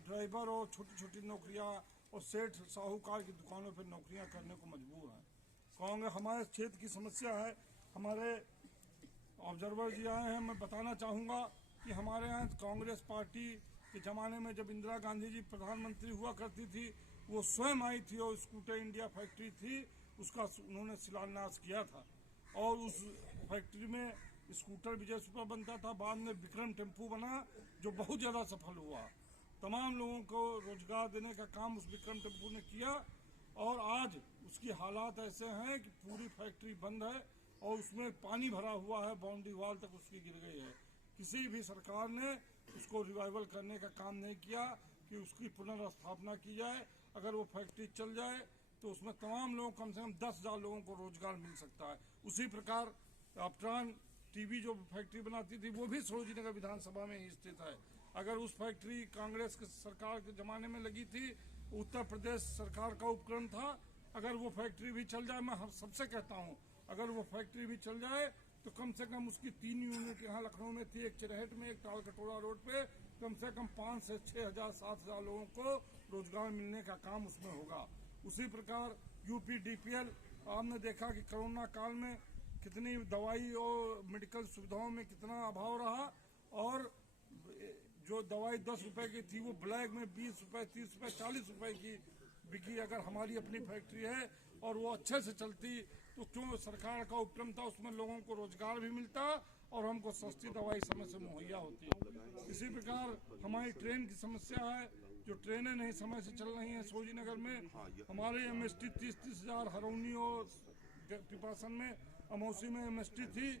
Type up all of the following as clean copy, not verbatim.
Driver और छोटी छोटी नौकरियां और सेठ साहूकार की दुकानों पर नौकरियां करने को मजबूर हैं। कांग्रेस हमारे क्षेत्र की समस्या है। हमारे ऑब्जर्वर जी आए हैं, मैं बताना चाहूँगा कि हमारे यहाँ कांग्रेस पार्टी के ज़माने में जब इंदिरा गांधी जी प्रधानमंत्री हुआ करती थी, वो स्वयं आई थी और स्कूटर इंडिया फैक्ट्री थी, उसका उन्होंने शिलान्यास किया था और उस फैक्ट्री में स्कूटर विजय सुपर बनता था। बाद में विक्रम टेम्पू बना जो बहुत ज़्यादा सफल हुआ। तमाम लोगों को रोजगार देने का काम उस विक्रम टेम्पू ने किया और आज उसकी हालात ऐसे हैं कि पूरी फैक्ट्री बंद है और उसमें पानी भरा हुआ है, बाउंड्री वॉल तक उसकी गिर गई है। किसी भी सरकार ने उसको रिवाइवल करने का काम नहीं किया कि उसकी पुनर्स्थापना की जाए। अगर वो फैक्ट्री चल जाए तो उसमें तमाम लोग, कम से कम 10,000 लोगों को रोजगार मिल सकता है। उसी प्रकार अपट्रान टीवी जो फैक्ट्री बनाती थी वो भी सरोजिनी नगर विधानसभा में ही स्थित है। अगर उस फैक्ट्री कांग्रेस के सरकार के जमाने में लगी थी, उत्तर प्रदेश सरकार का उपक्रम था, अगर वो फैक्ट्री भी चल जाए, मैं सबसे कहता हूँ अगर वो फैक्ट्री भी चल जाए तो कम से कम उसकी 3 यूनिट यहाँ लखनऊ में थी, एक चिरहट में, एक टाल कटोरा रोड पे, कम से कम 5 से 6,000 7,000 लोगों को रोजगार मिलने का काम उसमें होगा। उसी प्रकार यूपीडीपीएल, आपने देखा कि कोरोना काल में कितनी दवाई और मेडिकल सुविधाओं में कितना अभाव रहा और जो दवाई 10 रुपए की थी वो ब्लैक में 20 रुपए, 30 रुपए, 40 रुपए की बिकी। अगर हमारी अपनी फैक्ट्री है और वो अच्छे से चलती तो क्यों, सरकार का उपक्रम था, उसमें लोगों को रोजगार भी मिलता और हमको सस्ती दवाई समय से मुहैया होती। इसी प्रकार हमारी ट्रेन की समस्या है, जो ट्रेनें नहीं समय से चल रही हैं सरोजिनी नगर में। हमारे एमएसटी 30-30 हजार हरौनी और पिपासन में, अमौसी में एमएसटी थी,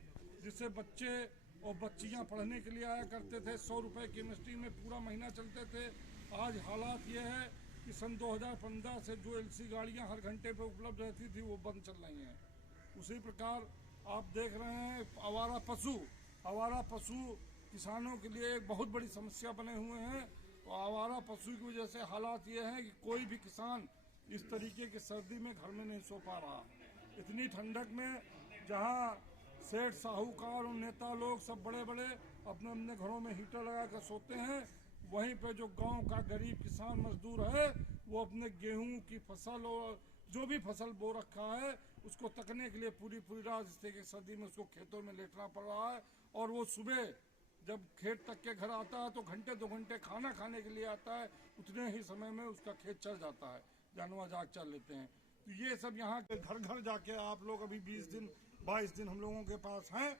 जिससे बच्चे और बच्चियां पढ़ने के लिए आया करते थे। 100 रुपए की एमएसटी में पूरा महीना चलते थे। आज हालात ये है कि सन 2015 से जो एलसी गाड़ियां हर घंटे पे उपलब्ध रहती थी वो बंद चल रही हैं। उसी प्रकार आप देख रहे हैं आवारा पशु किसानों के लिए एक बहुत बड़ी समस्या बने हुए हैं। तो आवारा पशु की वजह से हालात ये हैं कि कोई भी किसान इस तरीके की सर्दी में घर में नहीं सो पा रहा। इतनी ठंडक में जहां सेठ साहूकार और नेता लोग सब बड़े बड़े अपने अपने घरों में हीटर लगा कर सोते हैं, वहीं पे जो गांव का गरीब किसान मजदूर है वो अपने गेहूं की फसल और जो भी फसल बो रखा है उसको तकने के लिए पूरी पूरी रात, इस तरह की सर्दी में उसको खेतों में लेटना पड़ रहा है। और वो सुबह जब खेत तक के घर आता है तो घंटे 2 घंटे खाना खाने के लिए आता है, उतने ही समय में उसका खेत चल जाता है, जानवर जाग चल लेते हैं। तो ये सब यहाँ के घर घर जाके आप लोग अभी 22 दिन हम लोगों के पास हैं,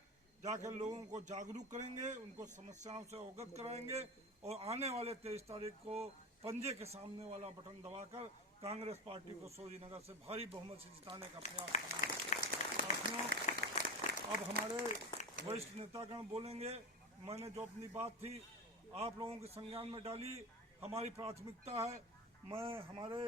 जाकर लोगों को जागरूक करेंगे, उनको समस्याओं से अवगत कराएंगे और आने वाले 23 तारीख को पंजे के सामने वाला बटन दबाकर कांग्रेस पार्टी को सरोजिनी नगर से भारी बहुमत से जिताने का प्रयास करेंगे। साथियों, अब हमारे वरिष्ठ नेतागण बोलेंगे। मैंने जो अपनी बात थी आप लोगों के संज्ञान में डाली। हमारी प्राथमिकता है, मैं हमारे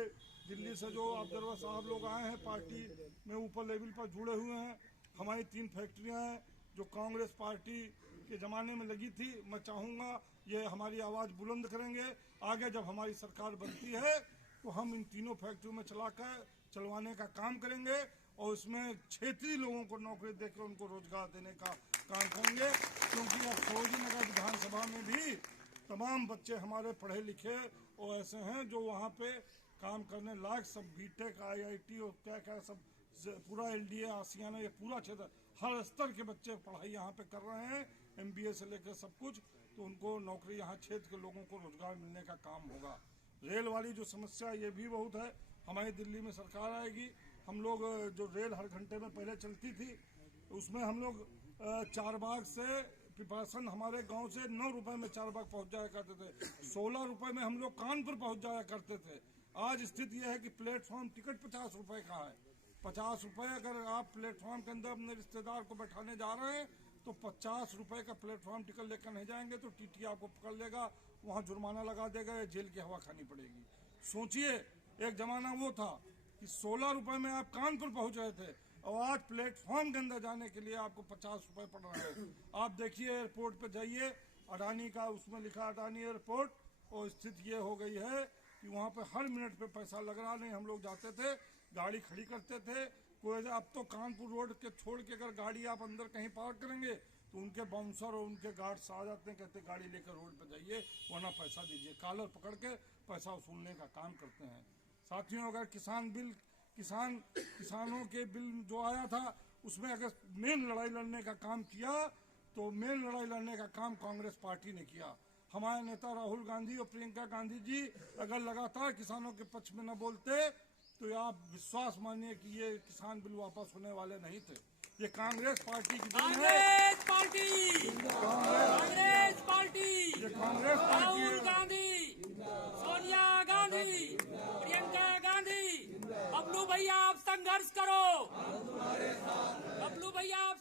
दिल्ली से जो ऑब्जर्वर साहब लोग आए हैं पार्टी में ऊपर लेवल पर जुड़े हुए हैं, हमारी 3 फैक्ट्रियां हैं जो कांग्रेस पार्टी के ज़माने में लगी थी। मैं चाहूँगा ये हमारी आवाज़ बुलंद करेंगे। आगे जब हमारी सरकार बनती है तो हम इन तीनों फैक्ट्रियों में चलवाने का काम करेंगे और इसमें क्षेत्रीय लोगों को नौकरी देकर उनको रोजगार देने का काम करेंगे। क्योंकि अब सरोजिनी नगर विधानसभा में भी तमाम बच्चे हमारे पढ़े लिखे और ऐसे हैं जो वहाँ पे काम करने लायक, सब बीटेक, IIT और क्या क्या सब पूरा LDA, आसियाना, ये पूरा क्षेत्र हर स्तर के बच्चे पढ़ाई यहाँ पे कर रहे हैं, MBA से लेकर सब कुछ। तो उनको नौकरी, यहाँ क्षेत्र के लोगों को रोजगार मिलने का काम होगा। रेल वाली जो समस्या ये भी बहुत है। हमारी दिल्ली में सरकार आएगी, हम लोग जो रेल हर घंटे में पहले चलती थी उसमें हम लोग चारबाग से पिपासन हमारे गांव से 9 रुपए में चारबाग पहुंच जाया करते थे, 16 रुपए में हम लोग कानपुर पहुंच जाया करते थे। आज स्थिति यह है कि प्लेटफॉर्म टिकट 50 रुपए का है। 50 रुपए अगर आप प्लेटफॉर्म के अंदर अपने रिश्तेदार को बैठाने जा रहे हैं तो 50 रुपए का प्लेटफॉर्म टिकट लेकर नहीं जाएंगे तो TT आपको पकड़ लेगा, वहाँ जुर्माना लगा देगा या जेल की हवा खानी पड़ेगी। सोचिए, एक जमाना वो था कि 16 रुपए में आप कानपुर पहुंच रहे थे और आज प्लेटफॉर्म के अंदर जाने के लिए आपको 50 रुपए पड़ रहा है। आप देखिए एयरपोर्ट पे जाइए, अडानी का उसमें लिखा अडानी एयरपोर्ट, और स्थिति ये हो गई है कि वहाँ पे हर मिनट पे पैसा लग रहा। नहीं, हम लोग जाते थे, गाड़ी खड़ी करते थे, कोई अब तो कानपुर रोड के छोड़ के अगर गाड़ी आप अंदर कहीं पार्क करेंगे तो उनके बाउंसर और उनके गार्ड्स आ जाते हैं, कहते गाड़ी लेकर रोड पर जाइए वरना पैसा दीजिए, कॉलर पकड़ के पैसा वसूलने का काम करते हैं। साथियों, अगर किसानों के बिल जो आया था उसमें अगर मेन लड़ाई लड़ने का काम किया तो मेन लड़ाई लड़ने का काम कांग्रेस पार्टी ने किया। हमारे नेता राहुल गांधी और प्रियंका गांधी जी अगर लगातार किसानों के पक्ष में न बोलते तो आप विश्वास मानिए कि ये किसान बिल वापस होने वाले नहीं थे। ये कांग्रेस पार्टी की देन है। कांग्रेस पार्टी, ये कांग्रेस पार्टी राहुल गांधी, सोनिया गांधी, प्रियंका गांधी। बबलू भैया आप संघर्ष करो, बबलू भैया आप